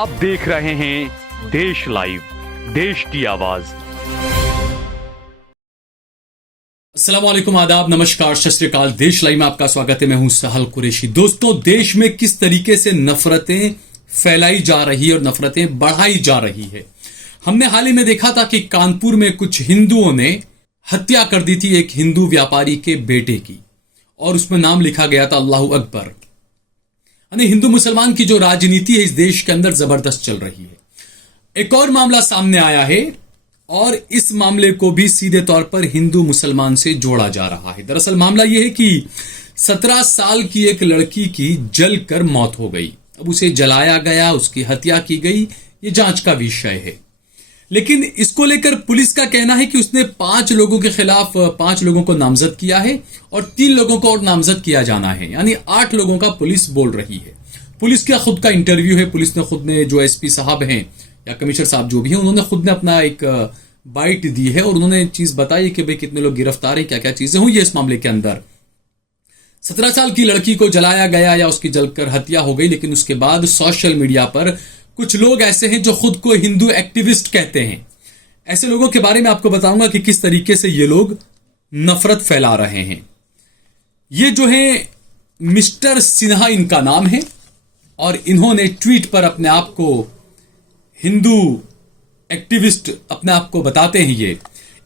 आप देख रहे हैं देश लाइव, देश की आवाज। अस्सलाम वालेकुम, आदाब, नमस्कार, सत श्री अकाल। देश लाइव में आपका स्वागत है। मैं हूं सहल कुरैशी। दोस्तों, देश में किस तरीके से नफरतें फैलाई जा रही है और नफरतें बढ़ाई जा रही है। हमने हाल ही में देखा था कि कानपुर में कुछ हिंदुओं ने हत्या कर दी थी एक हिंदू व्यापारी के बेटे की, और उसमें नाम लिखा गया था अल्लाहू अकबर। यानी हिंदू मुसलमान की जो राजनीति है इस देश के अंदर जबरदस्त चल रही है। एक और मामला सामने आया है और इस मामले को भी सीधे तौर पर हिंदू मुसलमान से जोड़ा जा रहा है। दरअसल मामला यह है कि 17 साल की एक लड़की की जलकर मौत हो गई। अब उसे जलाया गया, उसकी हत्या की गई, ये जांच का विषय है। लेकिन इसको लेकर पुलिस का कहना है कि उसने 5 लोगों के खिलाफ 5 लोगों को नामजद किया है और 3 लोगों को और नामजद किया जाना है। यानी 8 लोगों का पुलिस बोल रही है। पुलिस का खुद का इंटरव्यू है। पुलिस ने खुद ने, जो एसपी साहब हैं या कमिश्नर साहब जो भी हैं, उन्होंने खुद ने अपना एक बाइट दी है और उन्होंने चीज बताई कि भाई कितने लोग गिरफ्तार हैं, क्या क्या चीजें हुई है इस मामले के अंदर। 17 साल की लड़की को जलाया गया या उसकी जलकर हत्या हो गई, लेकिन उसके बाद सोशल मीडिया पर कुछ लोग ऐसे हैं जो खुद को हिंदू एक्टिविस्ट कहते हैं। ऐसे लोगों के बारे में आपको बताऊंगा कि किस तरीके से ये लोग नफरत फैला रहे हैं। ये जो है मिस्टर सिन्हा इनका नाम है और इन्होंने ट्वीट पर अपने आप को हिंदू एक्टिविस्ट अपने आप को बताते हैं। ये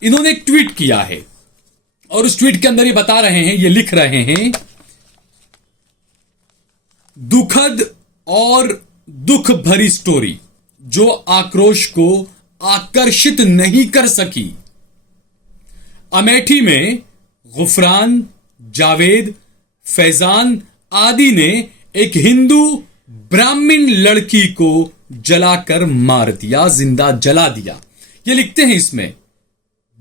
इन्होंने एक ट्वीट किया है और उस ट्वीट के अंदर ये बता रहे हैं, ये लिख रहे हैं, दुखद और दुख भरी स्टोरी जो आक्रोश को आकर्षित नहीं कर सकी। अमेठी में गुफरान, जावेद, फैजान आदि ने एक हिंदू ब्राह्मण लड़की को जलाकर मार दिया, जिंदा जला दिया। ये लिखते हैं इसमें,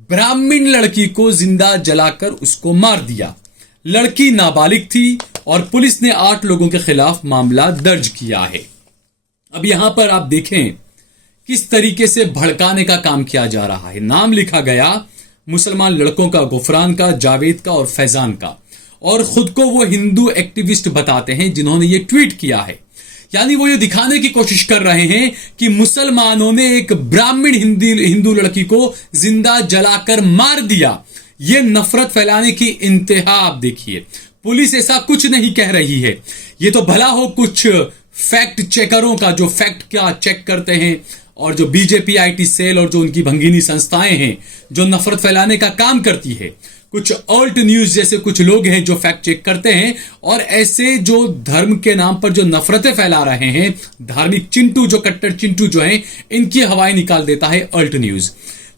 ब्राह्मण लड़की को जिंदा जलाकर उसको मार दिया। लड़की नाबालिग थी और पुलिस ने 8 लोगों के खिलाफ मामला दर्ज किया है। अब यहां पर आप देखें किस तरीके से भड़काने का काम किया जा रहा है। नाम लिखा गया मुसलमान लड़कों का, गुफरान का, जावेद का और फैजान का, और खुद को वो हिंदू एक्टिविस्ट बताते हैं जिन्होंने ये ट्वीट किया है। यानी वो ये दिखाने की कोशिश कर रहे हैं कि मुसलमानों ने एक ब्राह्मण हिंदू लड़की को जिंदा जलाकर मार दिया। ये नफरत फैलाने की इंतहा आप देखिए। पुलिस ऐसा कुछ नहीं कह रही है। ये तो भला हो कुछ फैक्ट चेकरों का, जो फैक्ट क्या चेक करते हैं, और जो बीजेपी आईटी सेल और जो उनकी भंगीनी संस्थाएं हैं जो नफरत फैलाने का काम करती है, कुछ ऑल्ट न्यूज जैसे कुछ लोग हैं जो फैक्ट चेक करते हैं, और ऐसे जो धर्म के नाम पर जो नफरतें फैला रहे हैं, धार्मिक चिंटू, जो कट्टर चिंटू जो हैं, इनकी हवाएं निकाल देता है ऑल्ट न्यूज।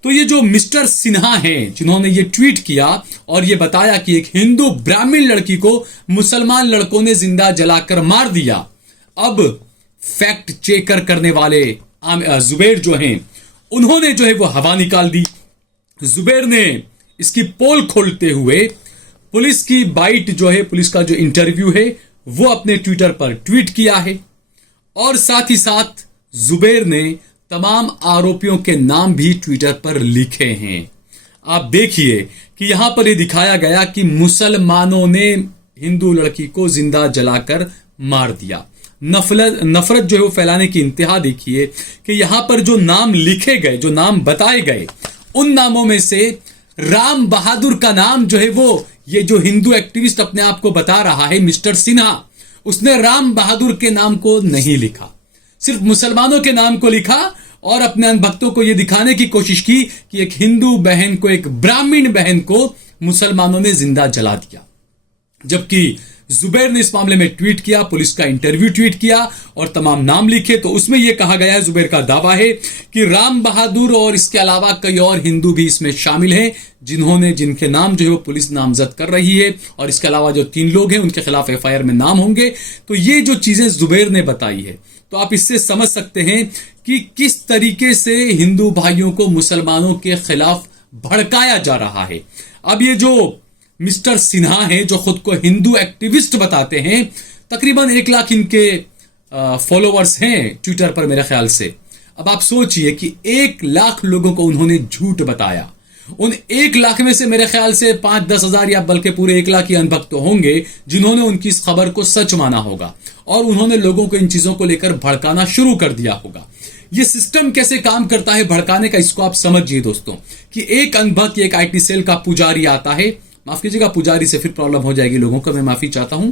तो ये जो मिस्टर सिन्हा हैं जिन्होंने ये ट्वीट किया और ये बताया कि एक हिंदू ब्राह्मण लड़की को मुसलमान लड़कों ने जिंदा जलाकर मार दिया, अब फैक्ट चेकर करने वाले जुबैर जो हैं, उन्होंने जो है वो हवा निकाल दी। जुबैर ने इसकी पोल खोलते हुए पुलिस की बाइट जो है, पुलिस का जो इंटरव्यू है, वो अपने ट्विटर पर ट्वीट किया है। और साथ ही साथ जुबैर ने तमाम आरोपियों के नाम भी ट्विटर पर लिखे हैं। आप देखिए कि यहां पर यह दिखाया गया कि मुसलमानों ने हिंदू लड़की को जिंदा जलाकर मार दिया। नफरत जो है वो फैलाने की इंतहा देखिए कि यहां पर जो नाम लिखे गए, जो नाम बताए गए, उन नामों में से राम बहादुर का नाम जो है वो, ये जो हिंदू एक्टिविस्ट अपने आप को बता रहा है मिस्टर सिन्हा, उसने राम बहादुर के नाम को नहीं लिखा, सिर्फ मुसलमानों के नाम को लिखा और अपने भक्तों को यह दिखाने की कोशिश की कि एक हिंदू बहन को, एक ब्राह्मण बहन को मुसलमानों ने जिंदा जला दिया। जबकि जुबैर ने इस मामले में ट्वीट किया, पुलिस का इंटरव्यू ट्वीट किया और तमाम नाम लिखे। तो उसमें यह कहा गया है, जुबैर का दावा है कि राम बहादुर और इसके अलावा कई और हिंदू भी इसमें शामिल हैं, जिनके नाम जो है वो पुलिस नामजद कर रही है, और इसके अलावा जो 3 लोग हैं उनके खिलाफ एफआईआर में नाम होंगे। तो ये जो चीजें जुबैर ने बताई है, तो आप इससे समझ सकते हैं कि किस तरीके से हिंदू भाइयों को मुसलमानों के खिलाफ भड़काया जा रहा है। अब ये जो मिस्टर सिन्हा हैं, जो खुद को हिंदू एक्टिविस्ट बताते हैं, तकरीबन 1 लाख इनके फॉलोअर्स हैं ट्विटर पर मेरे ख्याल से। अब आप सोचिए कि 1 लाख लोगों को उन्होंने झूठ बताया उन 1 लाख में से मेरे ख्याल से 5-10 हजार या बल्कि पूरे 1 लाख ही अनभक्त तो होंगे जिन्होंने उनकी इस खबर को सच माना होगा और उन्होंने लोगों को इन चीजों को लेकर भड़काना शुरू कर दिया होगा। ये सिस्टम कैसे काम करता है भड़काने का, इसको आप समझिए दोस्तों, कि एक अनभक्त, एक आईटी सेल का पुजारी आता है, माफ कीजिएगा पुजारी से फिर प्रॉब्लम हो जाएगी लोगों को, मैं माफी चाहता हूं।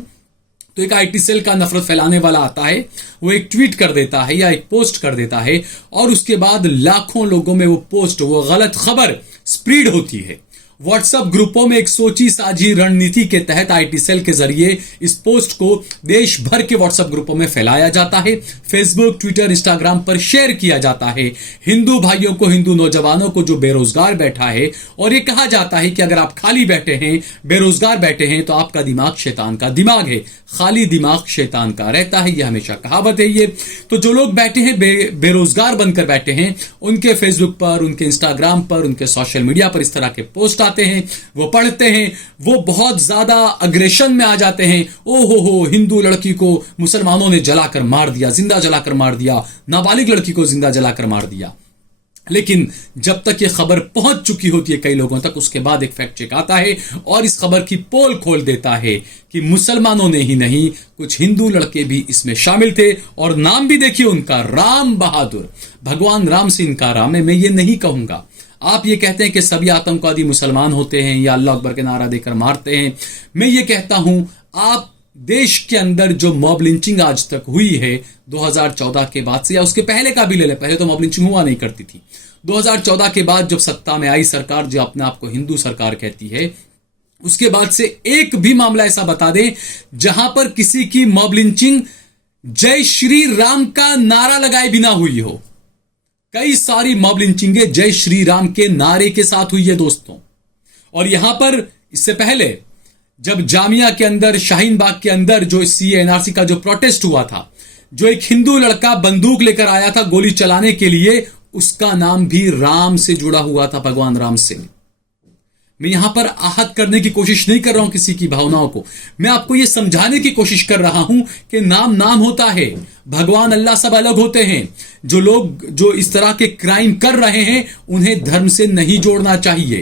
तो एक आईटी सेल का नफरत फैलाने वाला आता है, वो एक ट्वीट कर देता है या एक पोस्ट कर देता है और उसके बाद लाखों लोगों में वो पोस्ट, वो गलत खबर स्प्रेड होती है। व्हाट्सएप ग्रुपों में एक सोची साझी रणनीति के तहत आईटी सेल के जरिए इस पोस्ट को देश भर के व्हाट्सएप ग्रुपों में फैलाया जाता है, फेसबुक, ट्विटर, इंस्टाग्राम पर शेयर किया जाता है हिंदू भाइयों को, हिंदू नौजवानों को जो बेरोजगार बैठा है, और ये कहा जाता है कि अगर आप खाली बैठे हैं, बेरोजगार बैठे हैं, तो आपका दिमाग शैतान का दिमाग है, खाली दिमाग शैतान का रहता है, ये हमेशा कहावत है ये। तो जो लोग बैठे हैं बेरोजगार बनकर बैठे हैं, उनके फेसबुक पर, उनके इंस्टाग्राम पर, उनके सोशल मीडिया पर इस तरह के पोस्ट आते हैं, वो पढ़ते हैं, वो बहुत ज्यादा अग्रेशन में आ जाते हैं। ओ हो, हिंदू लड़की को मुसलमानों ने जलाकर मार दिया, जिंदा जलाकर मार दिया, नाबालिग लड़की को जिंदा जलाकर मार दिया। लेकिन जब तक ये खबर पहुंच चुकी होती है कई लोगों तक, उसके बाद एक फैक्ट चेक आता है और इस खबर की पोल खोल देता है कि मुसलमानों ने ही नहीं, कुछ हिंदू लड़के भी इसमें शामिल थे, और नाम भी देखिए उनका, राम बहादुर, भगवान राम से इनका राम है। मैं ये नहीं कहूंगा, आप ये कहते हैं कि सभी आतंकवादी मुसलमान होते हैं या अल्लाह अकबर के नारा देकर मारते हैं, मैं ये कहता हूं आप देश के अंदर जो मॉब लिंचिंग आज तक हुई है 2014 के बाद से, या उसके पहले का भी ले ले, पहले तो मॉब लिंचिंग हुआ नहीं करती थी, 2014 के बाद जब सत्ता में आई सरकार जो अपने आप को हिंदू सरकार कहती है, उसके बाद से एक भी मामला ऐसा बता दें जहां पर किसी की मॉब लिंचिंग जय श्री राम का नारा लगाए बिना हुई हो। कई सारी मॉब लिंचिंगें जय श्री राम के नारे के साथ हुई है दोस्तों। और यहां पर इससे पहले जब जामिया के अंदर, शाहीन बाग के अंदर जो सीए एनआरसी का जो प्रोटेस्ट हुआ था, जो एक हिंदू लड़का बंदूक लेकर आया था गोली चलाने के लिए, उसका नाम भी राम से जुड़ा हुआ था, भगवान राम से। मैं यहां पर आहत करने की कोशिश नहीं कर रहा हूं किसी की भावनाओं को, मैं आपको यह समझाने की कोशिश कर रहा हूं कि नाम नाम होता है, भगवान अल्लाह सब अलग होते हैं। जो लोग जो इस तरह के क्राइम कर रहे हैं उन्हें धर्म से नहीं जोड़ना चाहिए।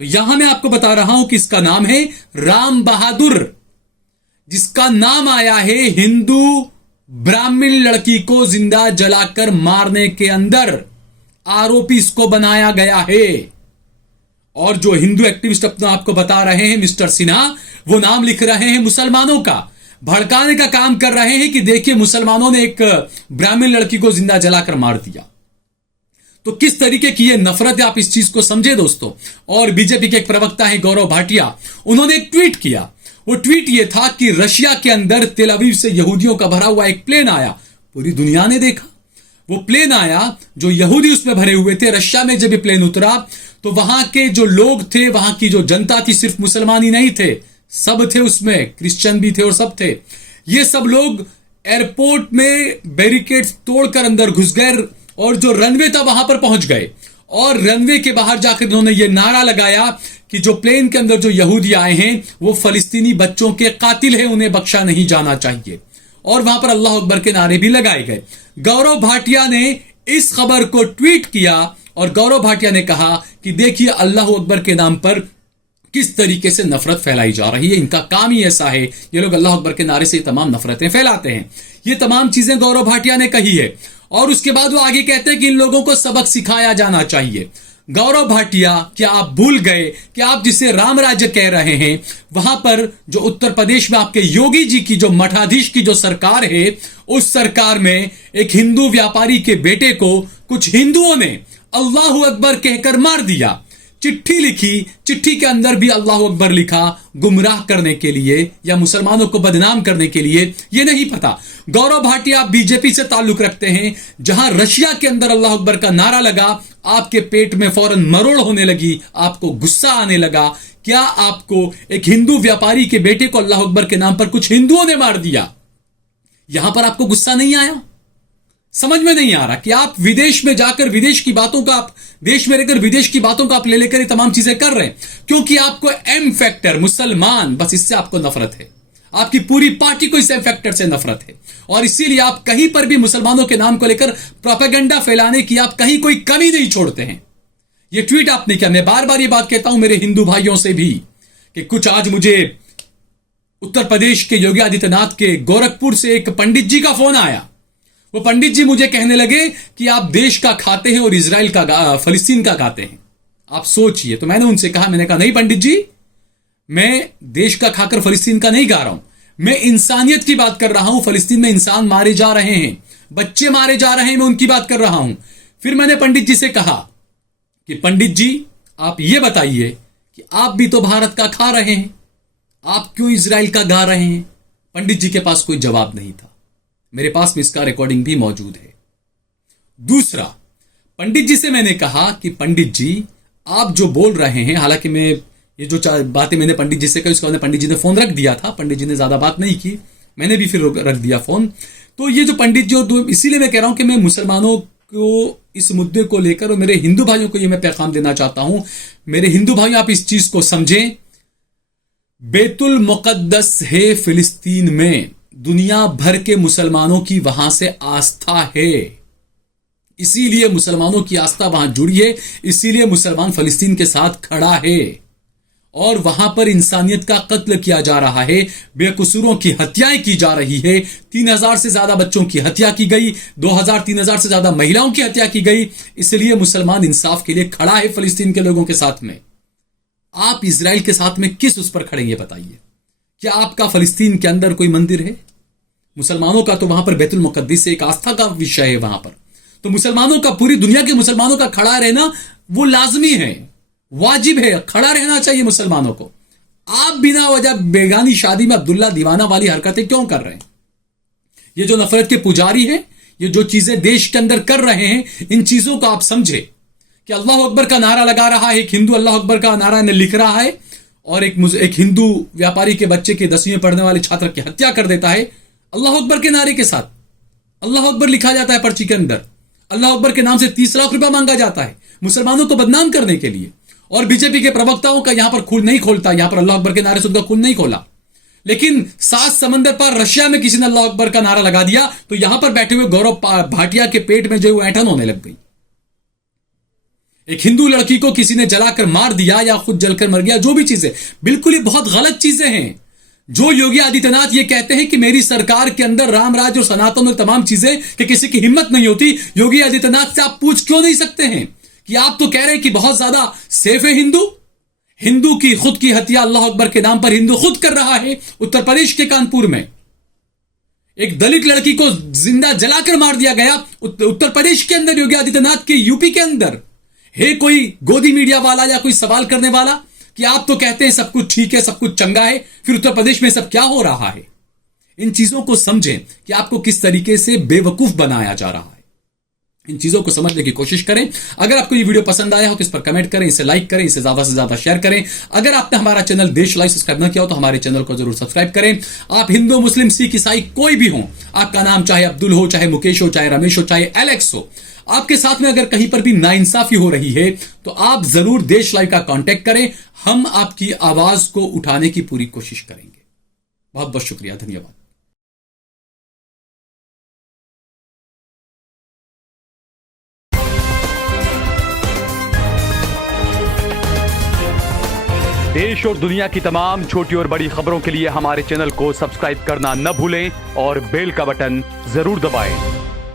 तो यहां मैं आपको बता रहा हूं कि इसका नाम है राम बहादुर, जिसका नाम आया है हिंदू ब्राह्मण लड़की को जिंदा जलाकर मारने के अंदर, आरोपी इसको बनाया गया है। और जो हिंदू एक्टिविस्ट अपना आपको बता रहे हैं मिस्टर सिन्हा, वो नाम लिख रहे हैं मुसलमानों का, भड़काने का काम कर रहे हैं कि देखिए मुसलमानों ने एक ब्राह्मण लड़की को जिंदा जलाकर मार दिया। तो किस तरीके की ये नफरत है, आप इस चीज को समझे दोस्तों। और बीजेपी के एक प्रवक्ता है गौरव भाटिया, उन्होंने एक ट्वीट किया। वो ट्वीट ये था कि रशिया के अंदर तेल अवीव से यहूदियों का भरा हुआ एक प्लेन आया, पूरी दुनिया ने देखा। वो प्लेन आया, जो यहूदी उसमें भरे हुए थे। रशिया में जब ये प्लेन उतरा तो वहां के जो लोग थे, वहां की जो जनता थी, सिर्फ मुसलमान ही नहीं थे, सब थे उसमें, क्रिश्चियन भी थे और सब थे। ये सब लोग एयरपोर्ट में बैरिकेड्स तोड़कर अंदर घुस गए और जो रनवे था वहां पर पहुंच गए, और रनवे के बाहर जाकर उन्होंने ये नारा लगाया कि जो प्लेन के अंदर जो यहूदी आए हैं वो फलिस्तीनी बच्चों के कातिल हैं, उन्हें बख्शा नहीं जाना चाहिए। और वहां पर अल्लाह अकबर के नारे भी लगाए गए। गौरव भाटिया ने इस खबर को ट्वीट किया और गौरव भाटिया ने कहा कि देखिए अल्लाह अकबर के नाम पर किस तरीके से नफरत फैलाई जा रही है, इनका काम ही ऐसा है, ये लोग अल्लाह अकबर के नारे से तमाम नफरतें फैलाते हैं। ये तमाम चीजें गौरव भाटिया ने कही है। और उसके बाद वो आगे कहते हैं कि इन लोगों को सबक सिखाया जाना चाहिए। गौरव भाटिया, क्या आप भूल गए कि आप जिसे राम राज्य कह रहे हैं, वहां पर जो उत्तर प्रदेश में आपके योगी जी की जो मठाधीश की जो सरकार है, उस सरकार में एक हिंदू व्यापारी के बेटे को कुछ हिंदुओं ने अल्लाह अकबर कहकर मार दिया। चिट्ठी लिखी, चिट्ठी के अंदर भी अल्लाह अकबर लिखा, गुमराह करने के लिए या मुसलमानों को बदनाम करने के लिए, ये नहीं पता। गौरव भाटिया बीजेपी से ताल्लुक रखते हैं, जहां रशिया के अंदर अल्लाह अकबर का नारा लगा, आपके पेट में फौरन मरोड़ होने लगी, आपको गुस्सा आने लगा। क्या आपको एक हिंदू व्यापारी के बेटे को अल्लाह अकबर के नाम पर कुछ हिंदुओं ने मार दिया, यहां पर आपको गुस्सा नहीं आया? समझ में नहीं आ रहा कि आप विदेश में जाकर विदेश की बातों का, आप देश में रहकर विदेश की बातों का आप ले लेकर ये तमाम चीजें कर रहे हैं, क्योंकि आपको एम फैक्टर मुसलमान, बस इससे आपको नफरत है। आपकी पूरी पार्टी को इस एम फैक्टर से नफरत है, और इसीलिए आप कहीं पर भी मुसलमानों के नाम को लेकर प्रोपेगेंडा फैलाने की आप कहीं कोई कमी नहीं छोड़ते हैं। ये ट्वीट आपने किया। मैं बार बार ये बात कहता हूं मेरे हिंदू भाइयों से भी कि कुछ आज मुझे उत्तर प्रदेश के योगी आदित्यनाथ के गोरखपुर से एक पंडित जी का फोन आया। वो पंडित जी मुझे कहने लगे कि आप देश का खाते हैं और इजराइल का फलस्तीन का गाते हैं। आप सोचिए। तो मैंने उनसे कहा, मैंने कहा नहीं पंडित जी, मैं देश का खाकर फलस्तीन का नहीं गा रहा हूं, मैं इंसानियत की बात कर रहा हूं। फलस्तीन में इंसान मारे जा रहे हैं, बच्चे मारे जा रहे हैं, मैं उनकी बात कर रहा हूं। फिर मैंने पंडित जी से कहा कि पंडित जी आप ये बताइए कि आप भी तो भारत का खा रहे हैं, आप क्यों इजराइल का गा रहे हैं? पंडित जी के पास कोई जवाब नहीं था। मेरे पास में इसका रिकॉर्डिंग भी मौजूद है। दूसरा, पंडित जी से मैंने कहा कि पंडित जी आप जो बोल रहे हैं, हालांकि मैं ये जो बातें मैंने पंडित जी से कही उसके बाद पंडित जी ने फोन रख दिया था। पंडित जी ने ज्यादा बात नहीं की, मैंने भी फिर रख दिया फोन। तो ये जो पंडित जो इसीलिए मैं कह रहा हूं कि मैं मुसलमानों को इस मुद्दे को लेकर और मेरे हिंदू भाइयों को ये मैं पैगाम देना चाहता हूं। मेरे हिंदू भाइयों, आप इस चीज को समझें। बैतुल मुकद्दस है फिलिस्तीन में, दुनिया भर के मुसलमानों की वहां से आस्था है, इसीलिए मुसलमानों की आस्था वहां जुड़ी है, इसीलिए मुसलमान फलस्तीन के साथ खड़ा है। और वहां पर इंसानियत का कत्ल किया जा रहा है, बेकसूरों की हत्याएं की जा रही है। 3000 से ज्यादा बच्चों की हत्या की गई, 2000-3000 से ज्यादा महिलाओं की हत्या की गई। इसलिए मुसलमान इंसाफ के लिए खड़ा है फलस्तीन के लोगों के साथ में। आप इजराइल के साथ में किस उस पर खड़े हैं बताइए? क्या आपका फलस्तीन के अंदर कोई मंदिर है? मुसलमानों का तो वहां पर बैतुल मुकद्दस एक आस्था का विषय है वहां पर। तो मुसलमानों का, पूरी दुनिया के मुसलमानों का खड़ा रहना वो लाजमी है, वाजिब है, खड़ा रहना चाहिए मुसलमानों को। आप बिना वजह बेगानी शादी में अब्दुल्ला दीवाना वाली हरकतें क्यों कर रहे हैं? ये जो नफरत के पुजारी हैं, ये जो चीजें देश के अंदर कर रहे हैं, इन चीजों को आप समझे कि अल्लाह अकबर का नारा लगा रहा है एक हिंदू, अल्लाह अकबर का नारा ने लिख रहा है, और एक हिंदू व्यापारी के बच्चे के 10वीं में पढ़ने वाले छात्र की हत्या कर देता है अल्लाह अकबर के नारे के साथ। अल्लाह अकबर लिखा जाता है पर्ची के अंदर, अल्लाह अकबर के नाम से 30 लाख रुपया मांगा जाता है मुसलमानों को बदनाम करने के लिए। और बीजेपी के प्रवक्ताओं का यहां पर खून नहीं खोलता, यहां पर अल्लाह अकबर के नारे से उनका खून नहीं खोला। लेकिन 7 समंदर पार रशिया में किसी ने अल्लाह अकबर का नारा लगा दिया तो यहां पर बैठे हुए गौरव भाटिया के पेट में जो ऐंठन होने लग गई। एक हिंदू लड़की को किसी ने जलाकर मार दिया या खुद जलकर मर गया, जो भी चीजें, बिल्कुल ये बहुत गलत चीजें हैं। जो योगी आदित्यनाथ ये कहते हैं कि मेरी सरकार के अंदर राम राज और सनातन और तमाम चीजें, कि किसी की हिम्मत नहीं होती, योगी आदित्यनाथ से आप पूछ क्यों नहीं सकते हैं कि आप तो कह रहे हैं कि बहुत ज्यादा सेफ है हिंदू की खुद की हत्या अल्लाह अकबर के नाम पर हिंदू खुद कर रहा है। उत्तर प्रदेश के कानपुर में एक दलित लड़की को जिंदा जलाकर मार दिया गया, उत्तर प्रदेश के अंदर योगी आदित्यनाथ के यूपी के अंदर। है कोई गोदी मीडिया वाला या कोई सवाल करने वाला कि आप तो कहते हैं सब कुछ ठीक है, सब कुछ चंगा है, फिर उत्तर प्रदेश में सब क्या हो रहा है? इन चीजों को समझें कि आपको किस तरीके से बेवकूफ बनाया जा रहा है। इन चीजों को समझने की कोशिश करें। अगर आपको ये वीडियो पसंद आया हो तो इस पर कमेंट करें, इसे लाइक करें, इसे ज्यादा से ज्यादा शेयर करें। अगर आपने हमारा चैनल देश लाइव सब्सक्राइब न किया हो तो हमारे चैनल को जरूर सब्सक्राइब करें। आप हिंदू, मुस्लिम, सिख, ईसाई कोई भी हो, आपका नाम चाहे अब्दुल हो, चाहे मुकेश हो, चाहे रमेश हो, चाहे एलेक्स हो, आपके साथ में अगर कहीं पर भी नाइंसाफी हो रही है तो आप जरूर देश लाइव का कांटेक्ट करें। हम आपकी आवाज को उठाने की पूरी कोशिश करेंगे। बहुत बहुत शुक्रिया, धन्यवाद। देश और दुनिया की तमाम छोटी और बड़ी खबरों के लिए हमारे चैनल को सब्सक्राइब करना न भूलें और बेल का बटन जरूर दबाएं।